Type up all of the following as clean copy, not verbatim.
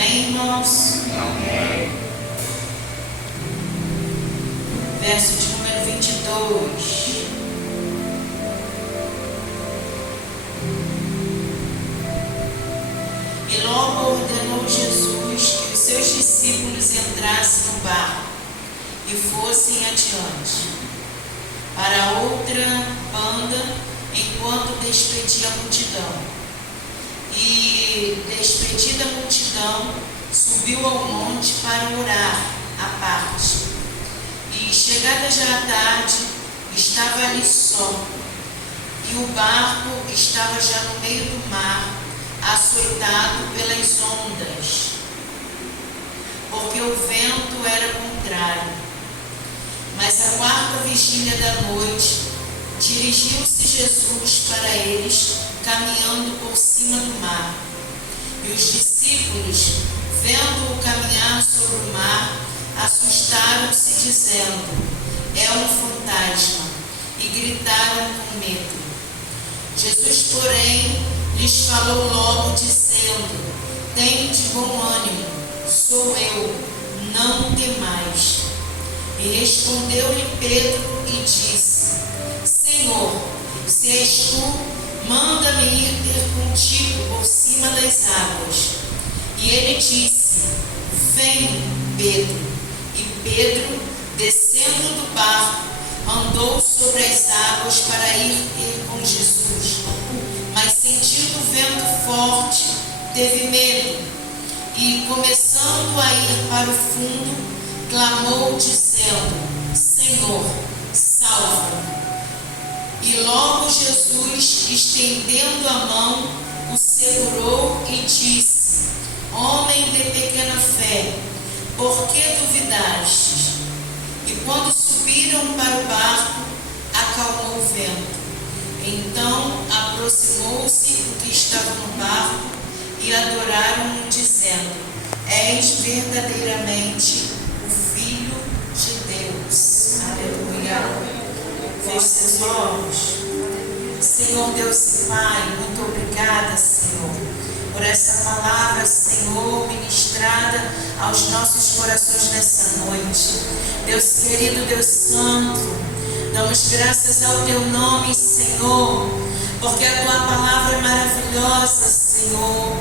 Amém, irmãos? Amém. Verso de número 22. E logo ordenou Jesus que os seus discípulos entrassem no barco e fossem adiante para outra banda, enquanto despedia a multidão. E despedida a multidão, subiu ao monte para orar à parte. E chegada já a tarde, estava ali só, e o barco estava já no meio do mar, açoitado pelas ondas, porque o vento era contrário. Mas à quarta vigília da noite, dirigiu-se Jesus para eles, caminhando por cima do mar. E os discípulos, vendo-o caminhar sobre o mar, assustaram-se, dizendo: é um fantasma, e gritaram com medo. Jesus, porém, lhes falou logo, dizendo: tende bom ânimo, sou eu, não temais. E respondeu-lhe Pedro e disse: Senhor, se és tu, manda-me ir ter contigo por cima das águas. E ele disse: vem, Pedro. E Pedro, descendo do barco, andou sobre as águas para ir ter com Jesus. Mas sentindo o vento forte, teve medo. E começando a ir para o fundo, clamou, dizendo: Senhor, salva-me. E logo Jesus, estendendo a mão, o segurou e disse: homem de pequena fé, por que duvidastes? E quando subiram para o barco, acalmou o vento. Então aproximou-se o que estava no barco e adoraram-no, dizendo: és verdadeiramente o Filho de Deus. Aleluia. Feche seus olhos. Senhor Deus e Pai, muito obrigada, Senhor, por essa palavra, Senhor, ministrada aos nossos corações nessa noite. Deus querido, Deus santo, damos graças ao Teu nome, Senhor, porque a Tua palavra é maravilhosa, Senhor.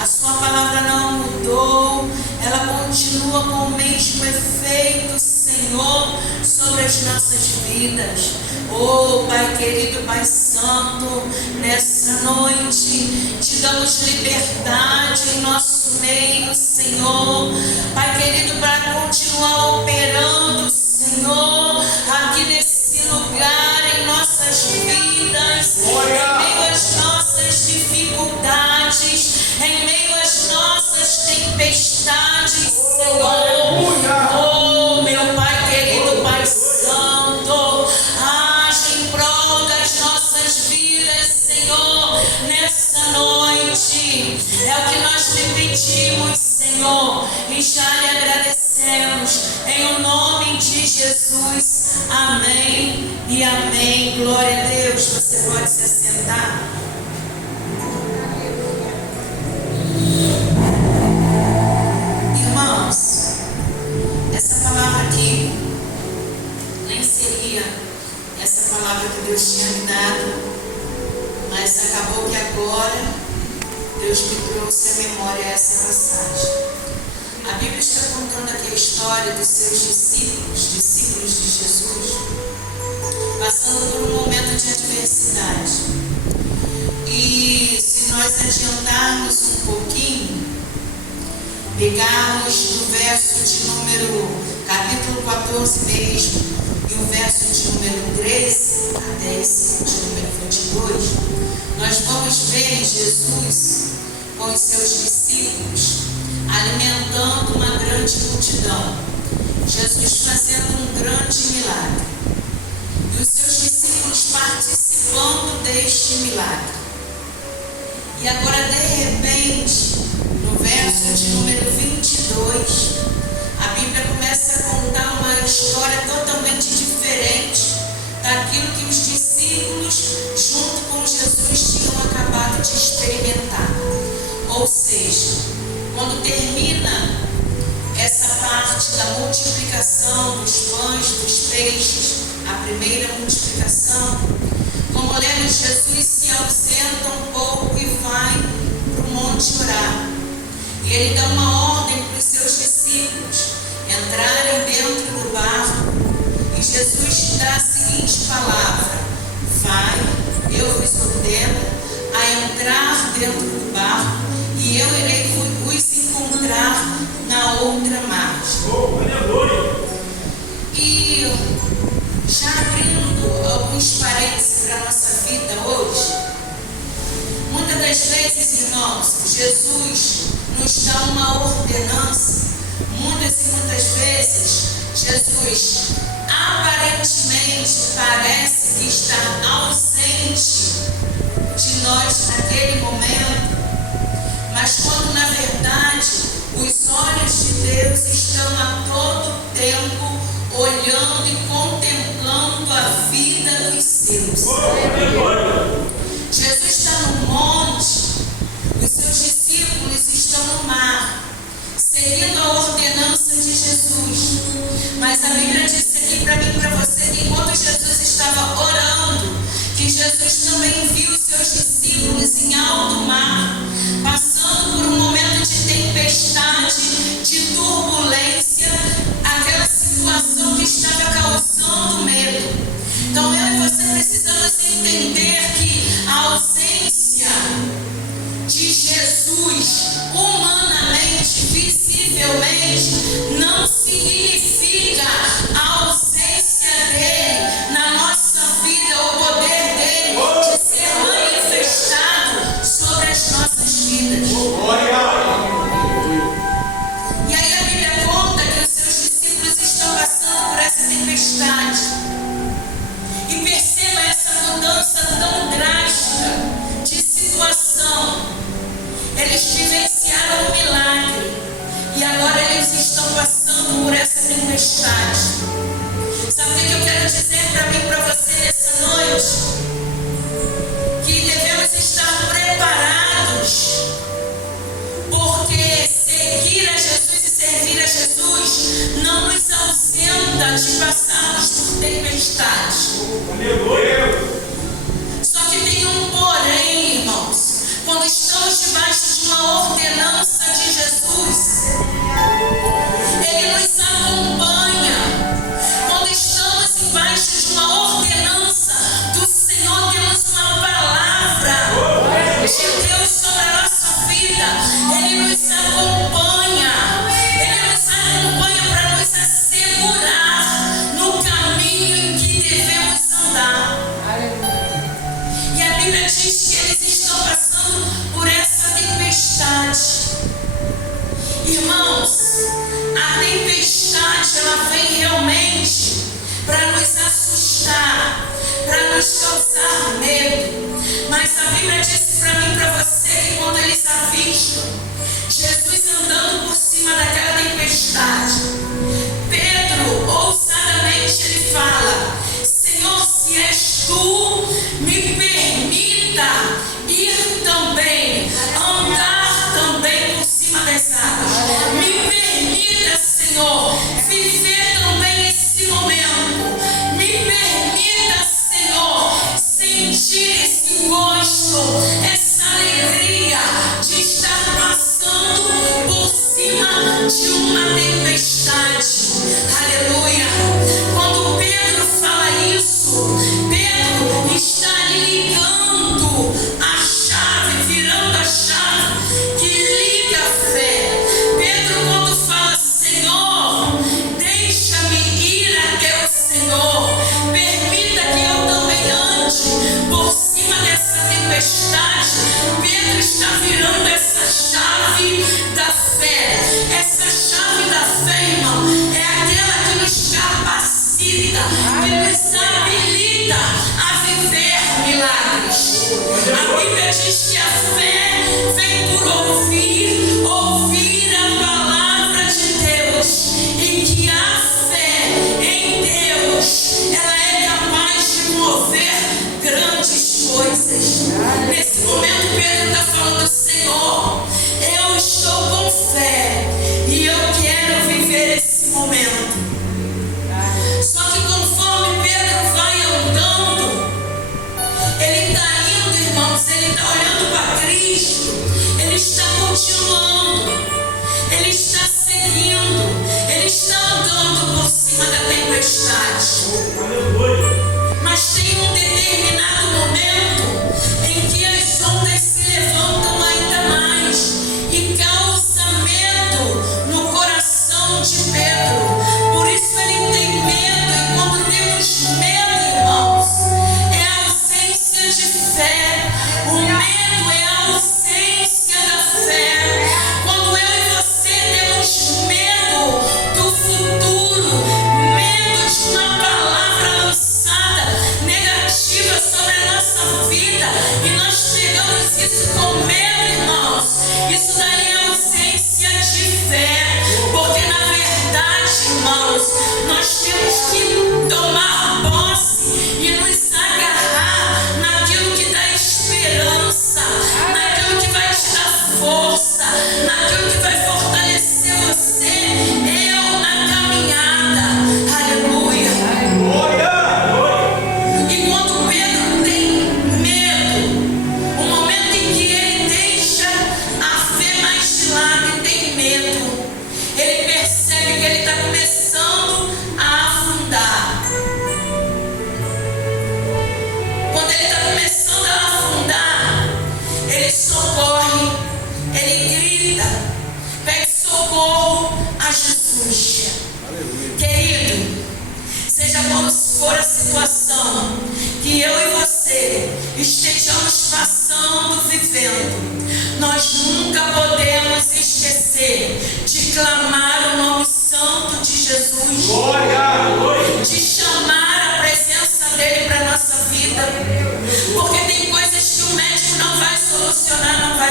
A Sua palavra não mudou, ela continua com o mesmo efeito, Senhor, sobre as nossas vidas. Oh, Pai querido, Pai santo, nessa noite te damos liberdade em nosso meio, Senhor. Pai querido, para continuar operando, Senhor, aqui nesse lugar, em nossas vidas, em meio às nossas dificuldades, em meio às nossas tempestades, Senhor. Oh, meu Pai querido, Pai santo, age em prol das nossas vidas, Senhor, nessa noite. É o que nós te pedimos, Senhor, e já lhe agradecemos, em o nome de Jesus. Amém e amém. Glória a Deus. Você pode se assentar. Irmãos, essa palavra aqui nem seria essa palavra que Deus tinha me dado, mas acabou que agora Deus me trouxe à memória essa passagem. A Bíblia está contando aqui a história dos seus discípulos de Jesus, passando por um momento de adversidade. E se nós adiantarmos um pouquinho, pegarmos do verso de número, capítulo 14 mesmo, e o verso de número 13 até esse de número 22, nós vamos ver Jesus com os seus discípulos alimentando uma grande multidão. Jesus fazendo um grande milagre. E os seus discípulos participando deste milagre. E agora, de repente, no verso de número 22, a Bíblia começa a contar uma história totalmente diferente daquilo que os discípulos, junto com Jesus, tinham acabado de experimentar. Ou seja, quando termina essa parte da multiplicação dos pães, dos peixes, a primeira multiplicação, como lemos, Jesus se ausenta um pouco e vai para o monte orar. E ele dá uma ordem para os seus discípulos entrarem dentro do barco. E Jesus dá a seguinte palavra: vai, eu vos ordeno a entrar dentro do barco e eu irei vos encontrar na outra margem. E já abrindo alguns parênteses para a nossa vida hoje, muitas das vezes, irmãos, Jesus nos dá uma ordenança. Muitas e muitas vezes, Jesus aparentemente parece que está ausente de nós naquele momento, mas quando na verdade os olhos de Deus estão a todo tempo olhando e contemplando a vida dos seus. Jesus está no monte, os seus discípulos estão no mar, seguindo a ordenança de Jesus. Mas a Bíblia disse aqui para mim e para você que enquanto Jesus estava orando, que Jesus também viu seus discípulos em alto mar, passando por um momento de tempestade, de turbulência, aquela situação que estava causando medo. Então eu e você precisamos entender que a ausência de Jesus humanamente, visivelmente, não significa a ausência dele na nossa vida, o poder dele de ser manifestado sobre as nossas vidas. E aí a Bíblia conta que os seus discípulos estão passando por essa tempestade. E perceba essa mudança tão drástica de situação. Eles vivenciaram um milagre e agora eles estão passando por essa tempestade. Sabe o que eu quero dizer para mim e para você nessa noite? Que devemos estar preparados, porque seguir a Jesus e servir a Jesus não nos ausenta de passarmos por tempestades. Só que tem um porém, irmãos. Quando estamos debaixo de uma ordenança de Jesus, ele nos acompanha. Quando estamos embaixo de uma ordenança do Senhor, temos uma palavra de Deus sobre a nossa vida. Ele nos acompanha. Ele nos acompanha para nos assegurar no caminho em que devemos andar. E a Bíblia diz que eles estão passando por essa tempestade. Irmãos, a tempestade ela vem realmente para nos assustar, para nos causar medo. Mas a Bíblia disse para mim e para você que quando eles avistam Jesus andando por cima daquela tempestade, Pedro ousadamente ele fala: Senhor, se és tu, me permita ir também, andar também por cima das águas. Me permita, Senhor, viver também esse momento. Me permita, Senhor, sentir esse gosto, essa alegria de estar passando por cima de uma tempestade. Aleluia! Quando Pedro fala isso, Pedro está ligando a chave, virando a chave que liga a fé. Pedro, quando fala: Senhor, deixa-me ir até o Senhor, permita que eu também ande por cima dessa tempestade. Pedro está virando essa chave da fé. Essa chave da fé, irmão, é aquela que nos capacita, que nos habilita a viver milagres. A Bíblia diz que a fé vem por ouvir a palavra de Deus, e que a fé em Deus ela é capaz de mover grandes coisas. Nesse momento Pedro está falando: Senhor, eu estou confiando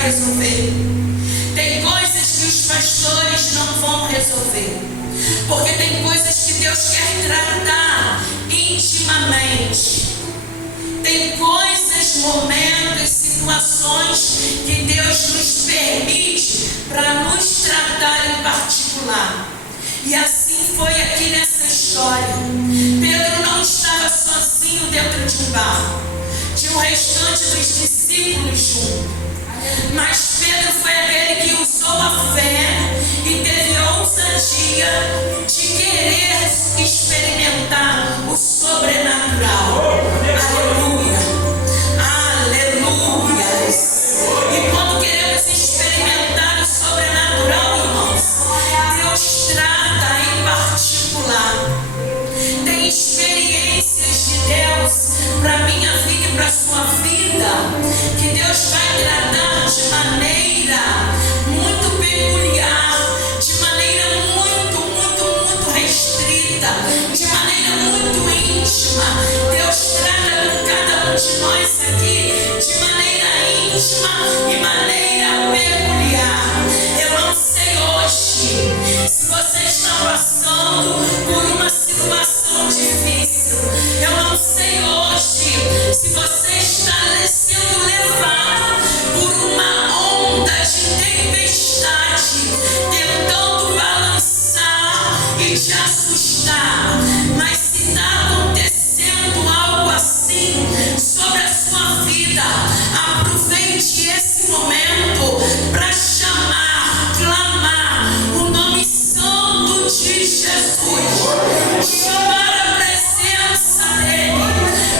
vai resolver. Tem coisas que os pastores não vão resolver, porque tem coisas que Deus quer tratar intimamente. Tem coisas, momentos, situações que Deus nos permite para nos tratar em particular. E assim foi aqui nessa história. Pedro não estava sozinho dentro de um barco. Tinha o restante dos discípulos junto. Mas Pedro foi aquele que usou a fé e teve ousadia de querer experimentar o sobrenatural. Aleluia! Aleluia! E quando queremos experimentar o sobrenatural, irmãos, Deus trata em particular. Tem experiências de Deus para a minha vida e para a sua vida, que Deus vai tratar de maneira muito peculiar, de maneira muito restrita, de maneira muito íntima. Deus trata com cada um de nós aqui de maneira íntima e maneira peculiar. Eu não sei hoje se você está passando por uma situação difícil. Eu não sei hoje se você está sendo levado por uma onda de tempestade, tentando balançar e te assustar. Mas se está acontecendo algo assim sobre a sua vida, aproveite esse momento para chamar, clamar o nome santo de Jesus, chamar a presença dele,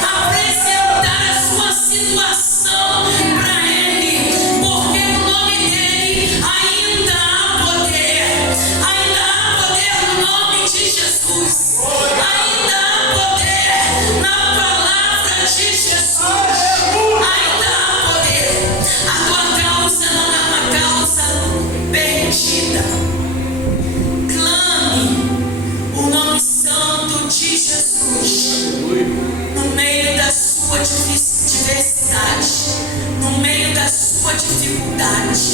apresentar a sua situação para ele, porque no nome dele ainda há poder no nome de Jesus, ainda há poder na palavra de Jesus, ainda há poder. A tua causa não é uma causa perdida. Clame o nome santo de Jesus no meio da sua diversidade, no meio da sua dificuldade.